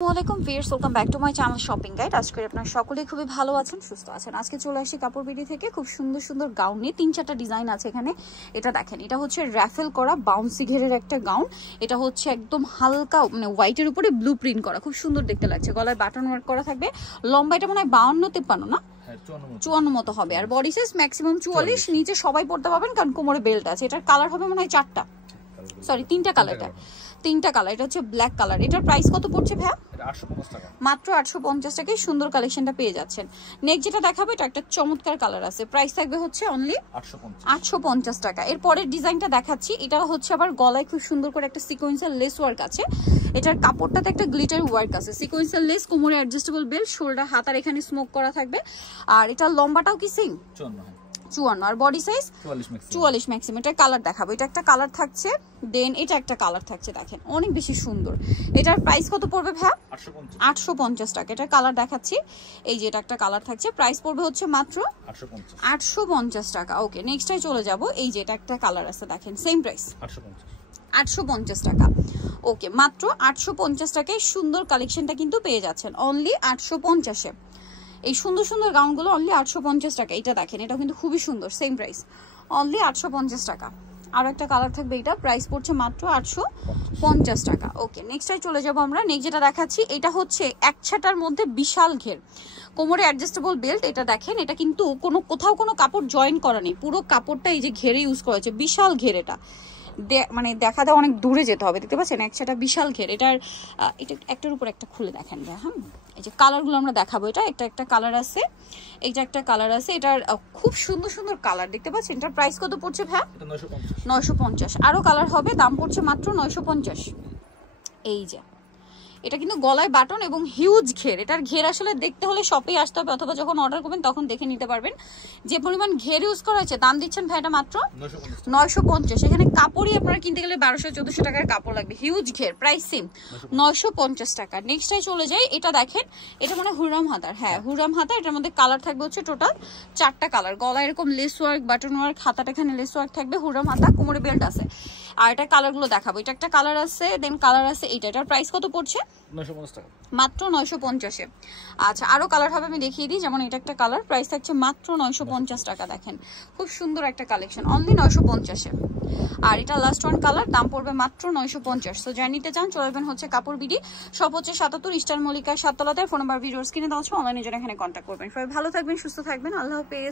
আসসালামাইকুম viewers, welcome back to my channel shopping guide. আজকে আপনারা সকলেই খুবই ভালো আছেন, সুস্থ আছেন। আজকে চলে আসি কাপড় বিডি থেকে খুব সুন্দর সুন্দর গাউন নিয়ে। 3-4টা ডিজাইন আছে এখানে। এটা দেখেন, এটা হচ্ছে র্যাফেল করা বাউন্সি ঘেরের একটা গাউন। এটা হচ্ছে একদম হালকা মানে হোয়াইটের উপরে ব্লু প্রিন্ট করা, খুব সুন্দর দেখতে লাগছে। গলায় বাটন ওয়ার্ক করা থাকবে। লম্বা এটা মনে হয় 52-53 না, 54 মতো হবে। আর বডি সাইজ ম্যাক্সিমাম 44। নিচে সবাই পড়তে পারবেন কারণ কোমরে বেল্ট আছে। এটার কালার হবে মনে হয় 4টা, সরি 3টা কালার। তিনটা কালার। এটা হচ্ছে ব্ল্যাক কালার। এটার প্রাইস কত পড়ছে ভাইয়া? মাত্র 850 টাকায় সুন্দর কালেকশনটা পেয়ে যাচ্ছেন। নেক্সট যেটা দেখাবো, এটা একটা চমৎকার কালার আছে। প্রাইস থাকবে হচ্ছে অনলি 850 টাকা। এর পরের ডিজাইনটা দেখাচ্ছি। এটা হচ্ছে আবার গলায় খুব সুন্দর করে একটা সিকোয়েন্সাল লেস ওয়ার্ক আছে। এটার কাপড়টাতে একটা গ্লিটার ওয়ার্ক আছে। সিকোয়েন্সাল লেস, কোমরে অ্যাডজাস্টেবল বেল্ট, শোল্ডার হাতার এখানে স্মোক করা থাকবে। আর এটার লম্বাটাও কি সেম 54। আর বডি সাইজ 44 ম্যাক্সিমাম। এটা কালার দেখাবো। এটা একটা কালার থাকছে, দেন এটা একটা কালার থাকছে। দেখেন অনেক বেশি সুন্দর। এটার প্রাইস কত পড়বে ভাই? 850 টাকা। এটার কালার দেখাচ্ছি। এই যে এটা একটা কালার থাকছে। প্রাইস পড়বে হচ্ছে মাত্র 850 টাকা। ওকে, নেক্সটটাই চলে যাব। এই যে এটা একটা কালার আছে, দেখেন সেম প্রাইস 850 টাকা। ওকে, মাত্র 850 টাকায় সুন্দর কালেকশনটা কিন্তু পেয়ে যাচ্ছেন অনলি 850-এ। এই সুন্দর সুন্দর গাউনগুলো অনলি 850 টাকা। এটা দেখেন, এটা কিন্তু খুবই সুন্দর, সেম প্রাইস অনলি 850 টাকা। আর একটা কালার থাকবে, এটা প্রাইস পড়ছে মাত্র 850 টাকা। ওকে, নেক্সটটাই চলে যাব আমরা। নেক্সট যেটা দেখাচ্ছি, এটা হচ্ছে এক ছাটার মধ্যে বিশাল ঘের, কোমরে অ্যাডজাস্টেবল বেল্ট। এটা দেখেন, এটা কিন্তু কোথাও কোনো কাপড় জয়েন করা নেই, পুরো কাপড়টা এই যে ঘেরে ইউজ করা হয়েছে। বিশাল ঘের, এটা মানে দেখাতে অনেক দূরে যেতে হবে। দেখতে পাচ্ছেন একসাথে বিশাল ঘের। এটার এটা একটার উপর একটা খুলে দেখেন। হ্যাঁ, এই যে কালারগুলো আমরা দেখাবো। এটা একটা কালার আছে, এইটা একটা কালার আছে। এটার খুব সুন্দর সুন্দর কালার দেখতে পাচ্ছেন। এটার প্রাইস কত পড়ছে ভাই? 950। আরো কালার হবে, দাম পড়ছে মাত্র 950। এই যে এটা কিন্তু গলায় বাটন এবং হিউজ ঘের। এটার ঘের আসলে দেখতে হলে শপে আসতে হবে, অথবা যখন অর্ডার করবেন তখন দেখে নিতে পারবেন যে পরিমাণ ঘের ইউজ করা হয়েছে। দাম দিচ্ছেন ভাই এটা মাত্র 950। এখানে কাপড়ই আপনারা কিনতে গেলে 1200-1400 টাকার কাপড় লাগবে। হিউজ ঘের, প্রাইস সেম 950 টাকা। নেক্সটটাই চলে যাই। এটা দেখেন, এটা মানে হুররাম হাতার। হ্যাঁ, হুররাম হাতা। এটার মধ্যে কালার থাকবে হচ্ছে টোটাল 4টা কালার। গলায় এরকম লেস ওয়ার্ক, বাটন ওয়ার্ক, হাতাটা এখানে লেস ওয়ার্ক থাকবে। হুররাম হাতা, কোমরে বেল্ট আছে। আর এটা কালারগুলো দেখাবো। এটা একটা কালার আছে, দেন কালার আছে এইটা। এটার প্রাইস কত পড়ছে? 950 টাকা, মাত্র 950-এ। আচ্ছা, আরো কালার হবে, আমি দেখিয়ে দিই। যেমন এটা একটা কালার, প্রাইস থাকছে মাত্র 950 টাকা। দেখেন খুব সুন্দর একটা কালেকশন, অনলি 950-এ। আর এটা লাস্ট ওয়ান কালার, দাম পড়বে মাত্র 950। তো যারা নিতে চান চলে আসবেন হচ্ছে কাপড় বিডি, সব হচ্ছে 77 ইস্টার্ন মল্লিকার 7 তলাতে। ফোন নাম্বার ভিডিওর স্ক্রিনে দেওয়া আছে, অনলাইনে জন্য এখানে কন্ট্যাক্ট করবেন। সবাই ভালো থাকবেন, সুস্থ থাকবেন, আল্লাহ হাফেজ।